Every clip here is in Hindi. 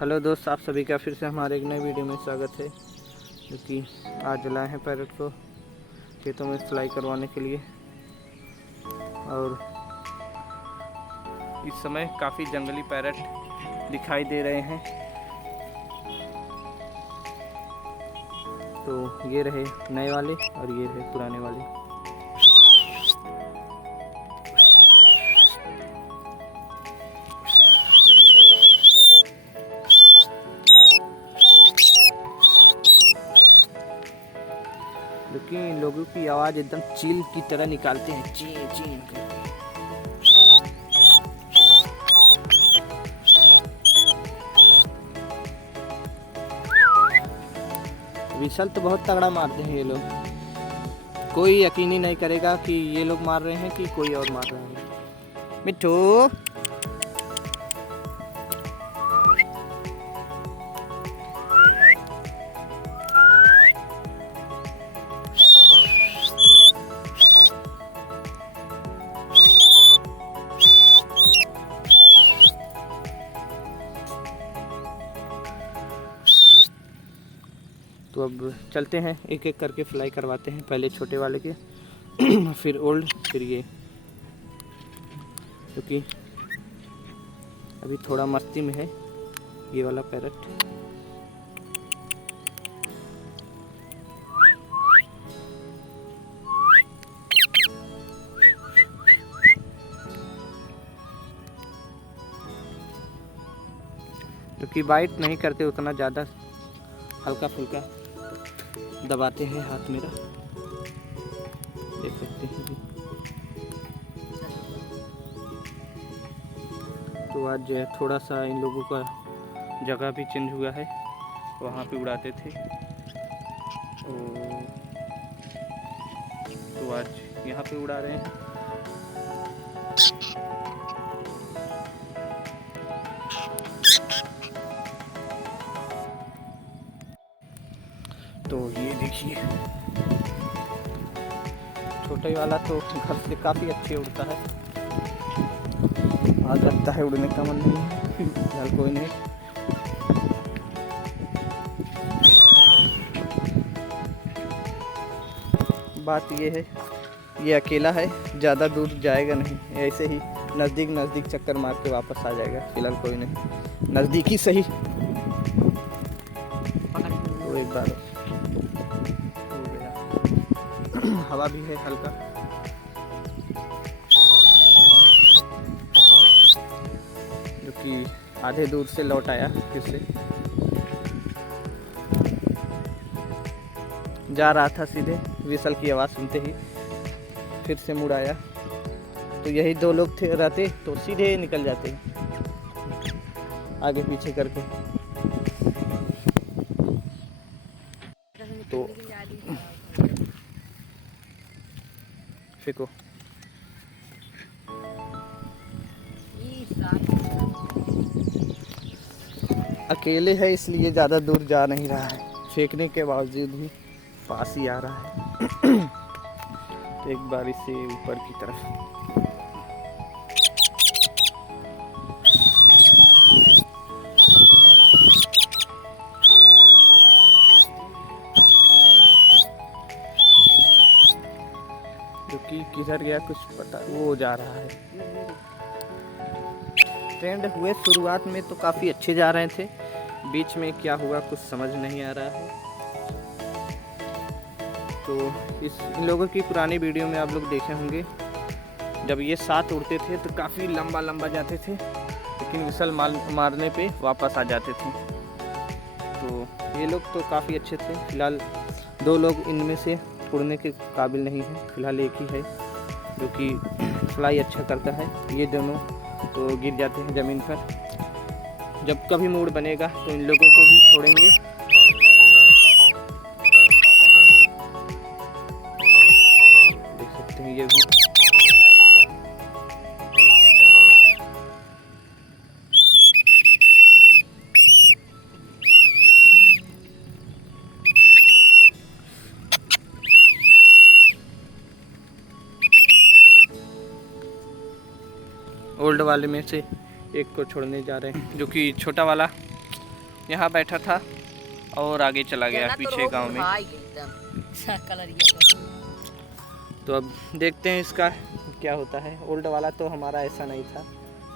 हेलो दोस्त, आप सभी का फिर से हमारे एक नए वीडियो में स्वागत है। जो कि आज लाए हैं पैरट को खेतों में फ्लाई करवाने के लिए। और इस समय काफ़ी जंगली पैरट दिखाई दे रहे हैं। तो ये रहे नए वाले और ये रहे पुराने वाले। लेकिन लोगों की आवाज़ एकदम चील की तरह निकालते हैं, ची ची करके। विसल तो बहुत तगड़ा मारते हैं ये लोग। कोई यकीन ही नहीं करेगा कि ये लोग मार रहे हैं कि कोई और मार रहा है। मिट्ठू, तो अब चलते हैं, एक एक करके फ्लाई करवाते हैं। पहले छोटे वाले के फिर ओल्ड, फिर ये, क्योंकि अभी थोड़ा मस्ती में है ये वाला पैरट। क्योंकि बाइट नहीं करते उतना ज़्यादा, हल्का फुल्का दबाते हैं हाथ मेरा, देख सकते हैं। तो आज जो है थोड़ा सा इन लोगों का जगह भी चेंज हुआ है। वहाँ पे उड़ाते थे तो आज यहाँ पे उड़ा रहे हैं। तो ये देखिए, छोटे वाला तो घर से काफ़ी अच्छे उड़ता है। आज लगता है उड़ने का मन नहीं है, फिलहाल कोई नहीं। बात ये है, ये अकेला है, ज़्यादा दूर जाएगा नहीं, ऐसे ही नज़दीक नज़दीक चक्कर मार के वापस आ जाएगा। फिलहाल कोई नहीं, नज़दीक ही सही। तो एक बार हो गया। हवा भी है हल्का। जो कि आधे दूर से लौट आया, फिर से जा रहा था, सीधे विसल की आवाज़ सुनते ही फिर से मुड़ आया। तो यही दो लोग थे रहते तो सीधे निकल जाते आगे पीछे करके। तो फेंको। अकेले है इसलिए ज़्यादा दूर जा नहीं रहा है, फेंकने के बावजूद भी पास ही आ रहा है। तो एक बार इसे ऊपर की तरफ। जो कि किधर गया कुछ पता, वो जा रहा है। ट्रेंड हुए शुरुआत में तो काफ़ी अच्छे जा रहे थे, बीच में क्या हुआ कुछ समझ नहीं आ रहा है। तो इन लोगों की पुरानी वीडियो में आप लोग देखे होंगे, जब ये साथ उड़ते थे तो काफ़ी लंबा लंबा जाते थे, लेकिन विसल मारने पे वापस आ जाते थे। तो ये लोग तो काफ़ी अच्छे थे। फिलहाल दो लोग इनमें से उड़ने के काबिल नहीं है, फिलहाल एक ही है जो कि फ्लाई अच्छा करता है। ये दोनों तो गिर जाते हैं ज़मीन पर। जब कभी मूड बनेगा तो इन लोगों को भी छोड़ेंगे। देख सकते हैं ये भी। ओल्ड वाले में से एक को छोड़ने जा रहे हैं, जो कि छोटा वाला यहाँ बैठा था और आगे चला गया पीछे गांव में। तो अब देखते हैं इसका क्या होता है। ओल्ड वाला तो हमारा ऐसा नहीं था,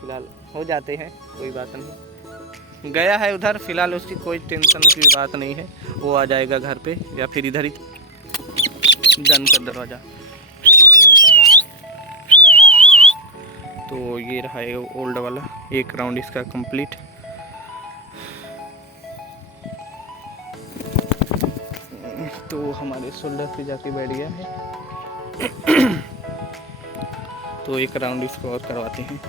फिलहाल हो जाते हैं, कोई बात नहीं। गया है उधर, फिलहाल उसकी कोई टेंशन की बात नहीं है, वो आ जाएगा घर पे या फिर इधर ही डन कर दरवाज़ा। तो ये रहा है ओल्ड वाला, एक राउंड इसका कंप्लीट। तो हमारे शोल्डर पे जाके बैठ गया है। तो एक राउंड इसको और करवाते हैं।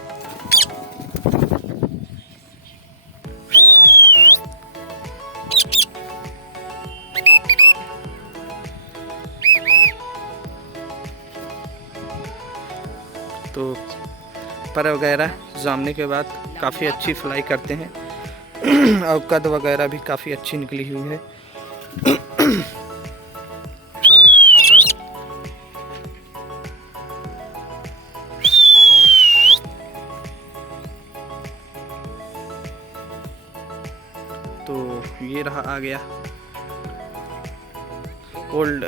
तो पर वगैरह जामने के बाद काफ़ी अच्छी फ्लाई करते हैं और कद वगैरह भी काफ़ी अच्छी निकली हुई है। तो ये रहा आ गया ओल्ड।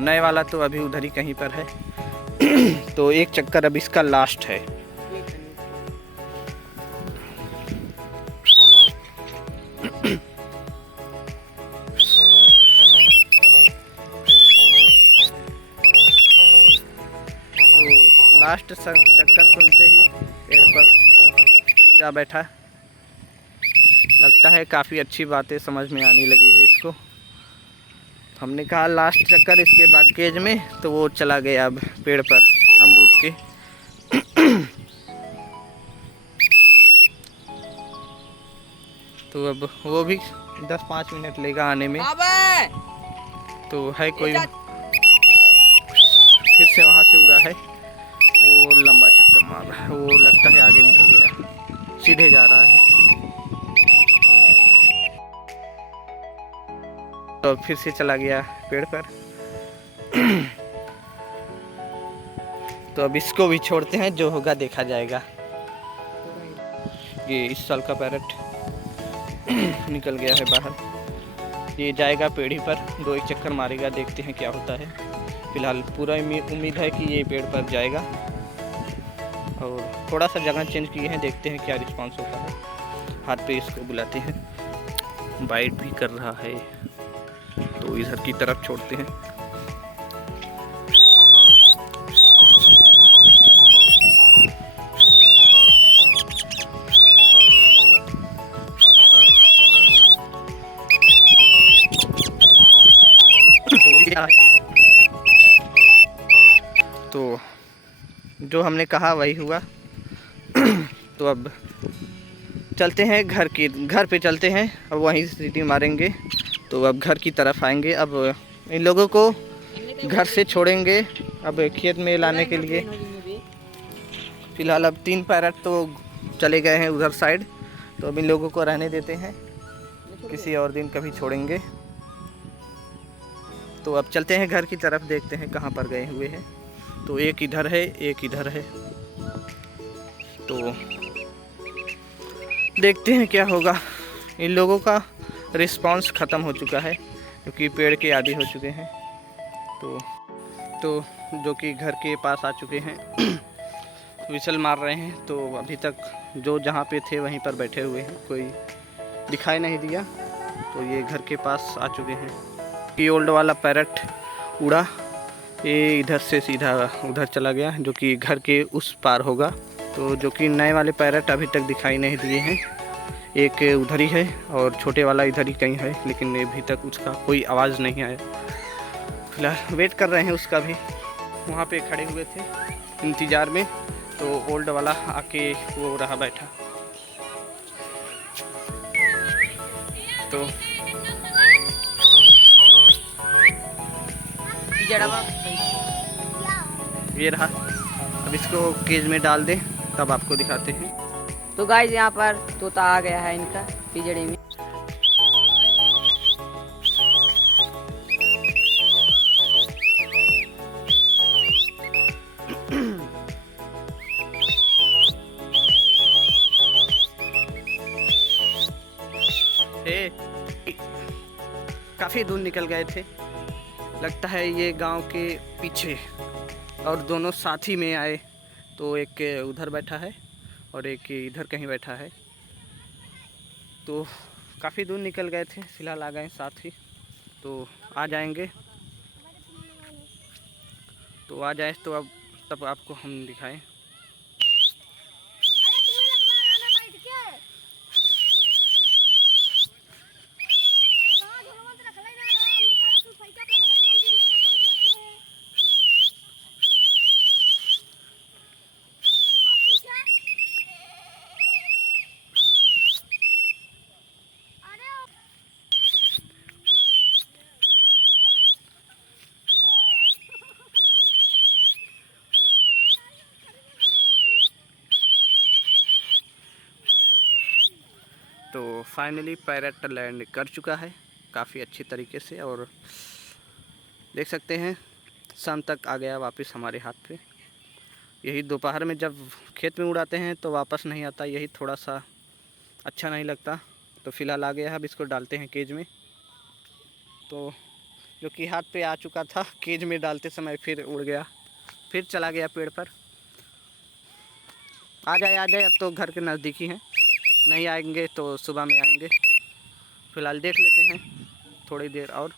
नए वाला तो अभी उधर ही कहीं पर है। तो एक चक्कर अब इसका लास्ट है। तो लास्ट चक्कर सुनते ही पेड़ पर जा बैठा। लगता है काफ़ी अच्छी बातें समझ में आने लगी है इसको। हमने कहा लास्ट चक्कर, इसके बाद केज में, तो वो चला गया अब पेड़ पर अमरूद के। तो अब वो भी 10-5 मिनट लेगा आने में। तो है कोई फिर से वहाँ से उड़ा है, वो लंबा चक्कर मार रहा है, वो लगता है आगे निकल गया, सीधे जा रहा है। तो फिर से चला गया पेड़ पर। तो अब इसको भी छोड़ते हैं, जो होगा देखा जाएगा। ये इस साल का पैरट निकल गया है बाहर। ये जाएगा पेड़ी पर, 2-1 चक्कर मारेगा, देखते हैं क्या होता है। फिलहाल पूरा उम्मीद है कि ये पेड़ पर जाएगा। और थोड़ा सा जगह चेंज किए हैं, देखते हैं क्या रिस्पांस होता है। हाथ पे इसको बुलाते हैं, बाइट भी कर रहा है, तो इधर की तरफ छोड़ते हैं। तो जो हमने कहा वही हुआ। तो अब चलते हैं घर पे चलते हैं, अब वहीं सीटी मारेंगे। तो अब घर की तरफ आएंगे। अब इन लोगों को घर से छोड़ेंगे अब खेत में लाने के लिए। फिलहाल अब 3 पैरट तो चले गए हैं उधर साइड, तो अब इन लोगों को रहने देते हैं, किसी और दिन कभी छोड़ेंगे। तो अब चलते हैं घर की तरफ, देखते हैं कहाँ पर गए हुए हैं। तो एक इधर है, एक इधर है। तो देखते हैं क्या होगा। इन लोगों का रिस्पांस ख़त्म हो चुका है, क्योंकि पेड़ के आदी हो चुके हैं। तो जो कि घर के पास आ चुके हैं, विसल मार रहे हैं। तो अभी तक जो जहाँ पे थे वहीं पर बैठे हुए हैं, कोई दिखाई नहीं दिया। तो ये घर के पास आ चुके हैं। ये ओल्ड वाला पैरट उड़ा, ये इधर से सीधा उधर चला गया, जो कि घर के उस पार होगा। तो जो कि नए वाले पैरट अभी तक दिखाई नहीं दिए हैं। एक उधर ही है और छोटे वाला इधर ही कहीं है, लेकिन अभी तक उसका कोई आवाज़ नहीं आया। फिलहाल वेट कर रहे हैं उसका भी। वहाँ पे खड़े हुए थे इंतज़ार में। तो ओल्ड वाला आके वो रहा बैठा। तो ये रहा। अब इसको केज में डाल दें, तब आपको दिखाते हैं। तो गाइस यहाँ पर तोता आ गया है इनका पिंजड़े में। थे, काफ़ी दूर निकल गए थे। लगता है ये गांव के पीछे, और दोनों साथ ही में आए। तो एक उधर बैठा है और एक इधर कहीं बैठा है। तो काफ़ी दूर निकल गए थे, फिलहाल आ गए साथ ही। तो आ जाएंगे, तो आ जाए तो अब तब आपको हम दिखाएं। तो फाइनली पैरेट लैंड कर चुका है काफ़ी अच्छी तरीके से, और देख सकते हैं शाम तक आ गया वापस हमारे हाथ पे। यही दोपहर में जब खेत में उड़ाते हैं तो वापस नहीं आता, यही थोड़ा सा अच्छा नहीं लगता। तो फ़िलहाल आ गया है, अब इसको डालते हैं केज में। तो जो कि हाथ पे आ चुका था, केज में डालते समय फिर उड़ गया, फिर चला गया पेड़ पर। आ जाए अब तो घर के नज़दीक ही हैं, नहीं आएंगे तो सुबह में आएंगे। फ़िलहाल देख लेते हैं थोड़ी देर और।